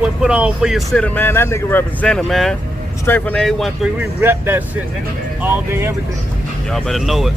What put on for your city, man? That nigga represented, man. Straight from the 813, we rep that shit, nigga. All day, every day. Y'all better know it.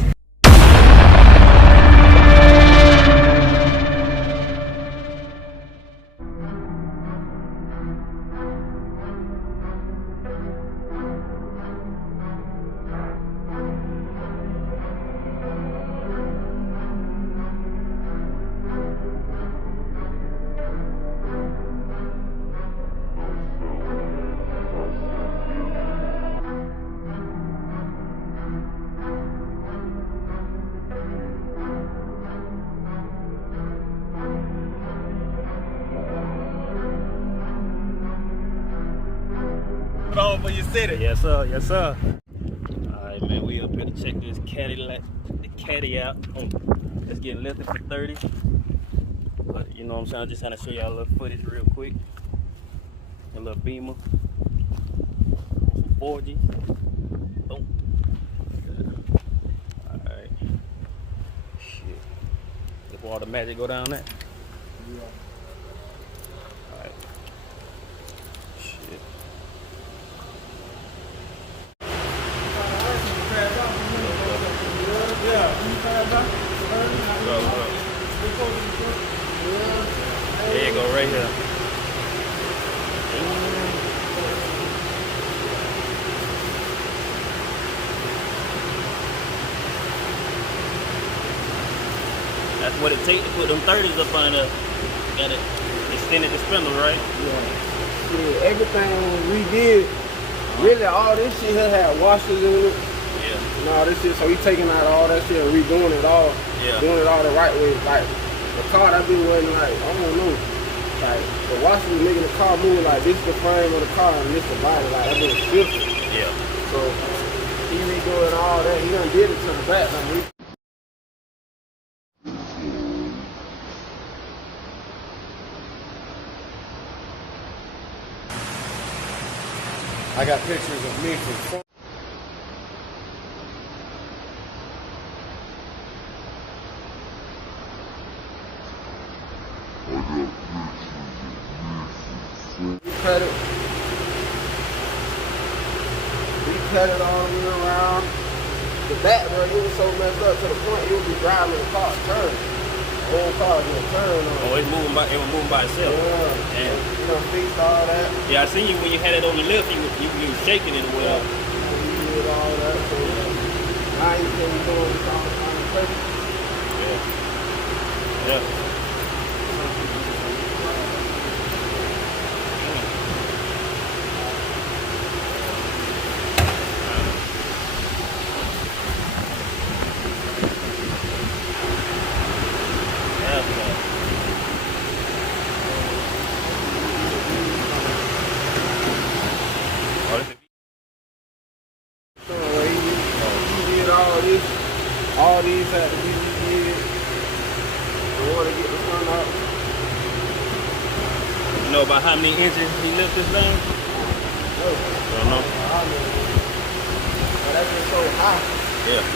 Put on for your city. Yes, sir. Yes, sir. All right, man. We up here to check this Cadillac, the Caddy out. It's getting lifted for 30. But you know what I'm saying? I'm just trying to show y'all a little footage real quick. A little Beamer. Some 4G. Boom. All right. Shit. If water magic go down that. Yeah. All right. Shit. There you go, right here. That's what it takes to put them 30s up on there. Got it extended the spindle, right? Yeah. Everything we did, really all this shit here had washers in it. Yeah. And all this shit, so we taking out all that shit and redoing it all. Yeah. Doing it all the right way. Like the car that be wasn't like, I don't know. Like the washer was making the car move like this is the frame of the car and this the body. Like that been shifting. Yeah. So he redoing all that. He done did it to the back. Like, I got pictures of me from front. We cut it all the way around. The back, bro, it was so messed up to the point you would be driving the car turn. The whole car was gonna turn on. Oh, it was moving by itself. Yeah. And you know, fixed all that. yeah, I seen you when you had it on the lift. You was shaking it well. We did all that. So now you can be doing this all the time. Yeah. Yeah. All these had to be redid in order to get the sun out. You know about how many inches he lifted this thing? No. Don't know. But that's been so high. Yeah.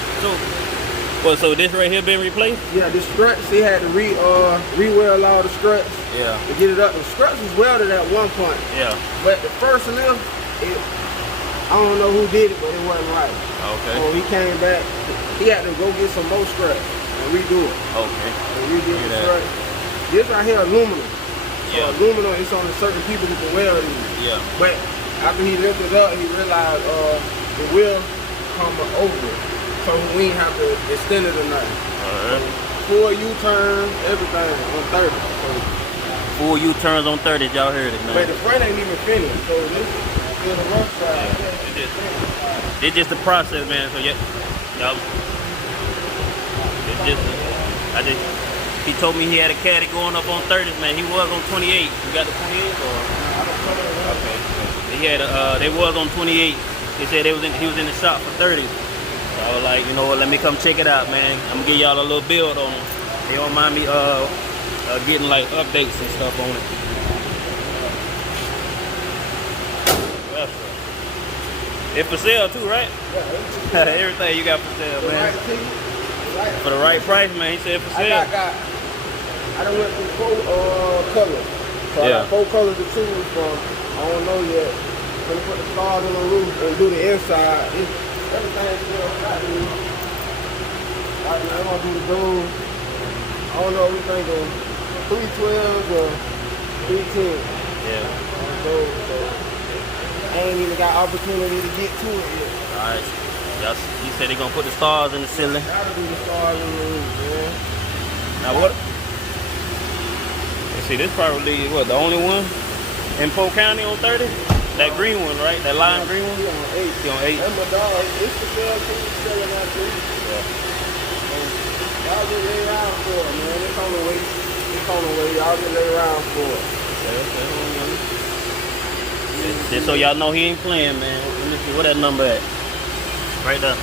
So this right here been replaced? Yeah, the struts, he had to re-weld all the struts. Yeah. To get it up. The struts was welded at one point. Yeah. But the first lift, I don't know who did it, but it wasn't right. Okay. So he came back. He had to go get some more struts and redo it. Okay. And redo the struts. This right here, aluminum. So Yeah. aluminum, it's only certain people who can weld these. Yeah. But after he lifted it up, he realized the wheel come over it. So we ain't have to extend it or nothing. Alright. Full U-turn, everything on 30. So, full U-turns on 30, y'all heard it, man. but the front ain't even finished. So this is the rough side. It's just the process, man. So y'all, he told me he had a caddy going up on 30s, man. He was on 28. You got the 28 or? Okay. He had they was on 28. He said he was in the shop for 30s. So I was like, you know what? Let me come check it out, man. I'm gonna give y'all a little build on them. They don't mind me getting like updates and stuff on it. It's for sale too, right? Yeah. Everything you got for sale, man. For the right price, man. He said for sale. I done went through 4 colors. So I got 4 colors to choose from. I don't know yet. I'm gonna put the stars on the roof and do the inside. Everything's still got to me. I'm gonna do the doors. I don't know, we thinking 312s or 310. Yeah. So I ain't even got opportunity to get to it yet. Alright. He said they're gonna put the stars in the ceiling. Gotta do the stars in the roof, man. Now what? Let's see, this probably what, the only one in Polk County on 30? That green one, right? That lime green one? He on 8. He on 8. That's my dog. It's the sale too. He's selling that too. Yeah. Y'all just lay around for it, man. It's on the way. It's on the way. Y'all just lay around for it. Just so y'all know he ain't playing, man. Let me see where that number at. Right there.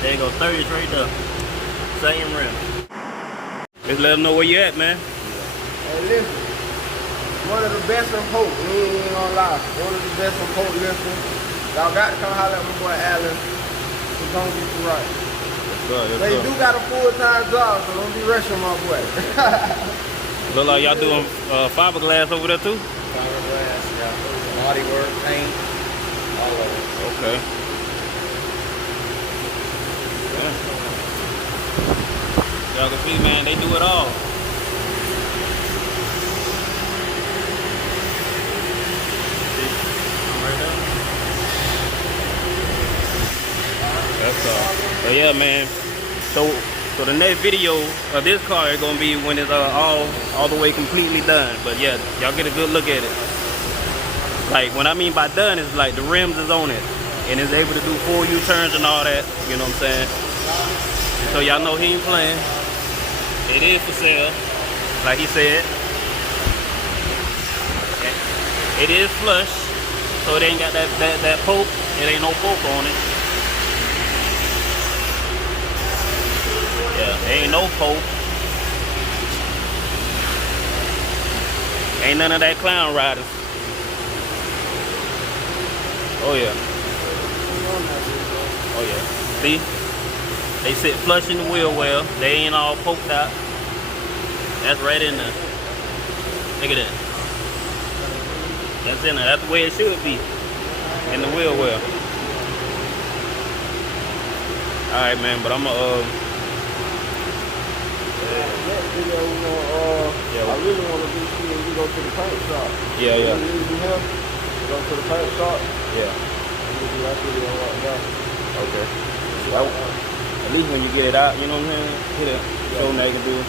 There you go, 30's right there. Same rim. Just let them know where you at, man. Hey, listen. One of the best in Polk. We ain't gonna lie. One of the best in Polk, listen. Y'all got to come holler at my boy Allen. He's gonna get you right. They do got a full-time job, so don't be rushing my boy. Look like y'all doing fiberglass over there too? Fiberglass, yeah. Body work, paint, all of it. Okay. Yeah. Y'all can see, man, they do it all. Right there. That's all. But yeah, man. So the next video of this car is gonna be when it's all the way completely done. But yeah, y'all get a good look at it. Like what I mean by done is like the rims is on it and it's able to do full U-turns and all that. You know what I'm saying? So y'all know he ain't playing. It is for sale, like he said. It is flush, so it ain't got that poke. It ain't no poke on it. Yeah, there ain't no poke. Ain't none of that clown riders. Oh yeah. Oh yeah. See? They sit flush in the wheel well. They ain't all poked out. That's right in there. Look at that. That's in there. That's the way it should be. In the wheel well. Alright, man, but I'm I really want to do shit and you go to the paint shop. Yeah. You here, go to the paint shop. Yeah. And you do that video right there. Okay. Well, at least when you get it out, you know what I'm saying? Hit it. Show them that you can do it.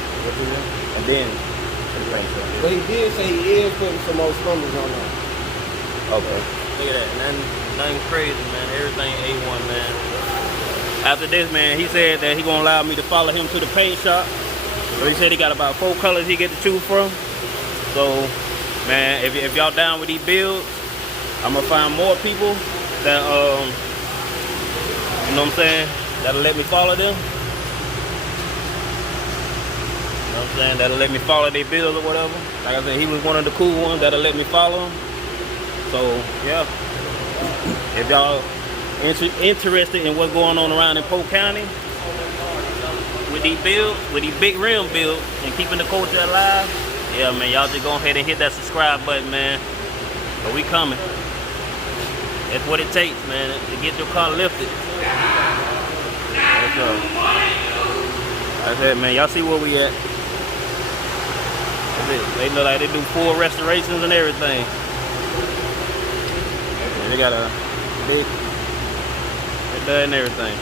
And then to the paint shop. But he did say he is putting some more stumbles on there. Okay. Look at that. Nothing crazy, man. Everything A1, man. After this, man, he said that he gonna allow me to follow him to the paint shop. So he said he got about 4 colors he get to choose from. So, man, if y'all down with these builds, I'm gonna find more people that you know what I'm saying, that'll let me follow them. You know what I'm saying? That'll let me follow their builds or whatever. Like I said, he was one of the cool ones that'll let me follow them. So, yeah. If y'all interested in what's going on around in Polk County with these builds, with these big rim builds and keeping the culture alive, yeah, man, y'all just go ahead and hit that subscribe button, man. But we coming. That's what it takes, man, to get your car lifted. That's it, man. Y'all see where we at. That's it. They look like they do full restorations and everything. They got a big, they done everything.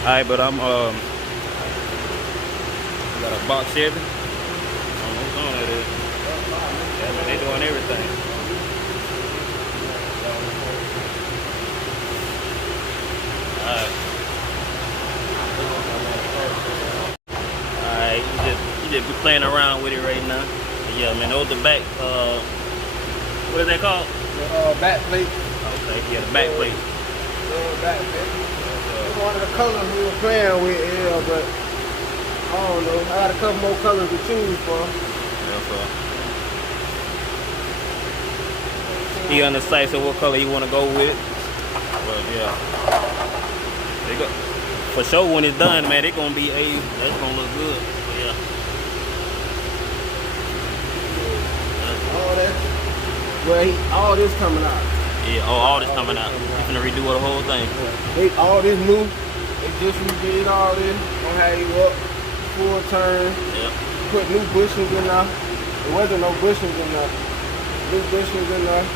Alright, but I'm got a box Chevy. I don't know what's on that is. Yeah, man, they doing everything. Alright. Alright, you just be playing around with it right now. But yeah, man, those the back what is that called? The back plate. Okay, yeah, the back plate. Back plate. It's one of the colors we were playing with, yeah, but I don't know. I got a couple more colors to choose from. He undecided so what color you want to go with. But yeah, they go for sure when it's done, man. It's gonna be that's gonna look good. But yeah. Well, all this coming out. Yeah, all this coming out. He's gonna redo the whole thing. All this new. They just redid all this. Gonna have you up, full turn. Yep. Put new bushings in there. There wasn't no bushings in there. New bushings in there.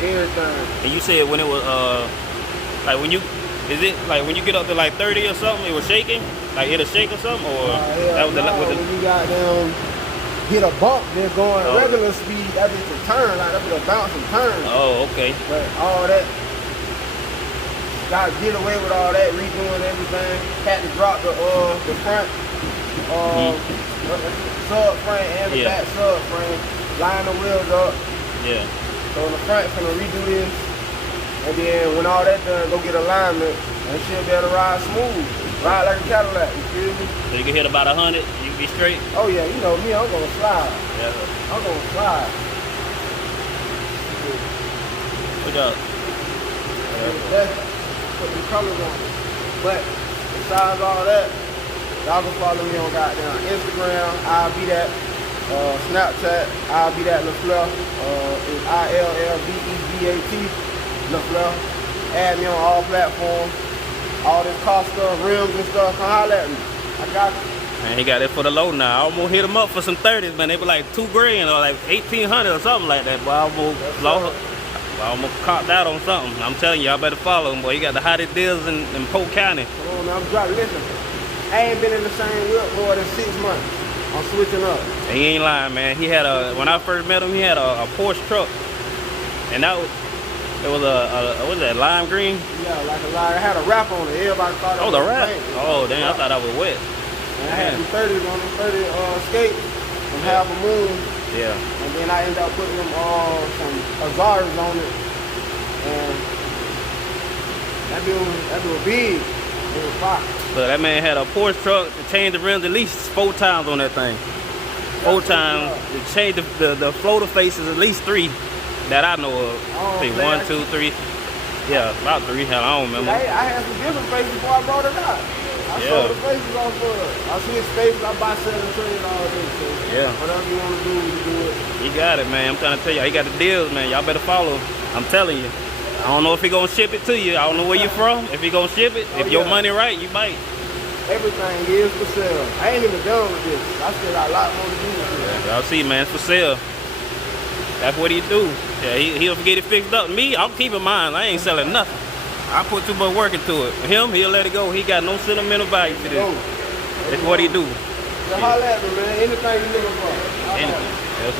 Everything. And you said when it was like when you when you get up to like 30 or something, it was shaking? Like it'll shake or something? Or that was when you got down, hit a bump, then going regular speed, that bitch will turn, like that bitch will bounce and turn. Oh, okay. But all that, gotta get away with all that, redoing everything. Had to drop the front sub frame and the back sub frame, line the wheels up. Yeah. So in the front, gonna redo this, and then when all that done, go get alignment, and she'll be able to ride smooth, ride like a Cadillac. You feel me? So you can hit about 100, you can be straight. Oh yeah, you know me, I'm gonna slide. Yeah. I'm gonna slide. What up? That's put the colors on it. But besides all that, y'all can follow me on goddamn Instagram. I'll be that. Snapchat, I'll be that LaFleur. It's ILLBEBAT LaFleur. Add me on all platforms. All this car stuff, rims and stuff. Come holler at me. I got you. Man, he got it for the low now. I almost hit him up for some 30s, man. They were like $2 grand or like 1,800 or something like that. But I almost copped out on something. I'm telling you, y'all better follow him, boy. You got the hottest deals in Polk County. Come on, man. I'm driving. Listen, I ain't been in the same whip more than 6 months. I'm switching up. He ain't lying, man. He had when I first met him, he had a Porsche truck. And it was what was that, lime green? Yeah, like a lime. It had a wrap on it. Everybody thought it was the wrap? paint. Oh, damn, I thought I was wet. And I had some 30s on them 30 skates from half a moon. Yeah. And then I ended up putting them some Azaras on it. And that bill was big. It was fire. So that man had a Porsche truck to change the rims at least 4 times on that thing. 4 times. To change the floater faces at least 3 that I know of. I think 1, 2, 3. Yeah, about 3. Hell, I don't remember. I had some different faces before I brought it out. I saw the faces off of it. I see his faces, I buy, sell, and trade all day. So whatever you want to do, you do it. He got it, man. I'm trying to tell you, he got the deals, man. Y'all better follow him. I'm telling you. I don't know if he gonna ship it to you. I don't know where you're from. If he gonna ship it, if your money right, you might. Everything is for sale. I ain't even done with this. I still got a lot more to do with this. Y'all see, man, it's for sale. That's what he do. Yeah, he'll get it fixed up. Me, I'm keeping mine. I ain't selling nothing. I put too much work into it. Him, he'll let it go. He got no sentimental value to this. That's what he do. So holla at me, man. Anything you looking for. Anything. Yes,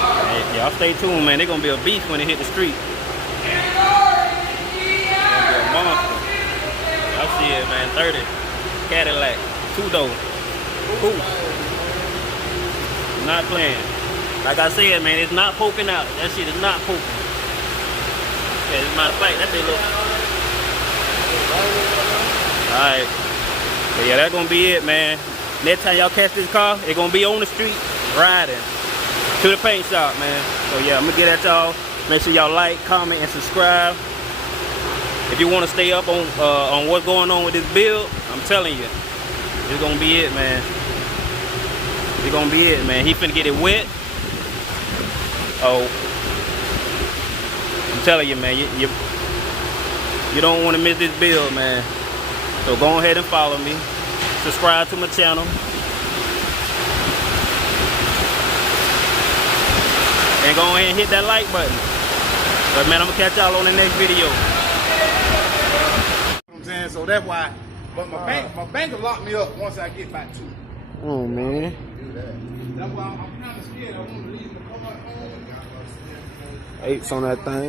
Hey, y'all stay tuned, man. They're gonna be a beast when they hit the street. It's gonna be a monster. Y'all see it, man. 30 Cadillac, 2-door. Cool. Not playing. Like I said, man, it's not poking out. That shit is not poking. Yeah, as a matter of fact, that thing look. Alright. So yeah, that's gonna be it, man. Next time y'all catch this car, it's gonna be on the street riding to the paint shop, man. So yeah, I'm gonna get at y'all. Make sure y'all like, comment, and subscribe. If you want to stay up on what's going on with this build, I'm telling you, it's gonna be it, man. It's gonna be it, man. He finna get it wet. Oh, I'm telling you, man, you don't want to miss this build, man. So go ahead and follow me. Subscribe to my channel. And go ahead and hit that like button. But man, I'm gonna catch y'all on the next video. You know what I'm saying? So that's why. But my bank will lock me up once I get back to it. Oh man. Do that. That's why I'm kind of scared. I want to leave the car home. 8's on that thing.